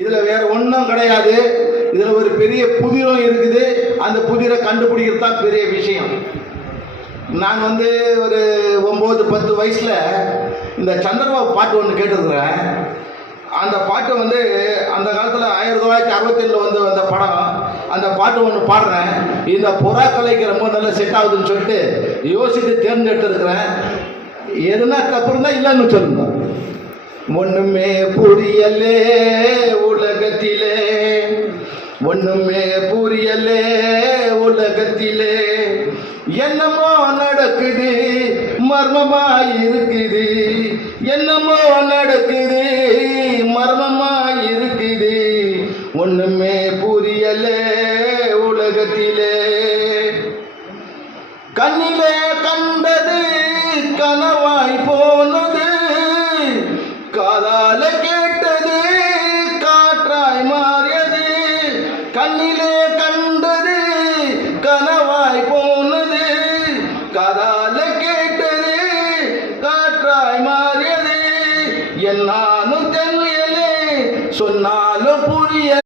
இதுல வேற ஒன்றும் கிடையாது. இதுல ஒரு பெரிய புதிரம் இருக்குது. அந்த புதிரை கண்டுபிடிக்கிறது தான் பெரிய விஷயம். நான் ஒரு 9-10 வயசுல இந்த சந்திரபாபு பாட்டு ஒன்று கேட்டிருக்கிறேன். அந்த பாட்டு அந்த காலத்தில் 1967 வந்த படம். அந்த பாட்டு ஒன்று பாடுறேன். இந்த புறாக்கலைக்கு ரொம்ப நல்லா செட் ஆகுதுன்னு சொல்லிட்டு யோசித்து தேர்ந்தெடுத்திருக்கிறேன். எதுனா தப்பு இருந்தால் இல்லைன்னு சொல்லுங்க. ஒண்ணுமே புரியலே உலகத்திலே, ஒண்ணுமே புரியலே உலகத்திலே, என்னமோ நடக்குது மர்மமா இருக்குது, என்னமோ நடக்குது மர்மமா இருக்குது, ஒண்ணுமே புரியலே உலகத்திலே. கண்ணிலே கண்டது கனவாய் போனது, காதால கேட்டது காற்றாய் மாறியது. கண்ணிலே கண்டது கனவாய் போனது, காதால கேட்டது காற்றாய் மாறியது. என்னாலும் தெரியலே சொன்னாலும் புரிய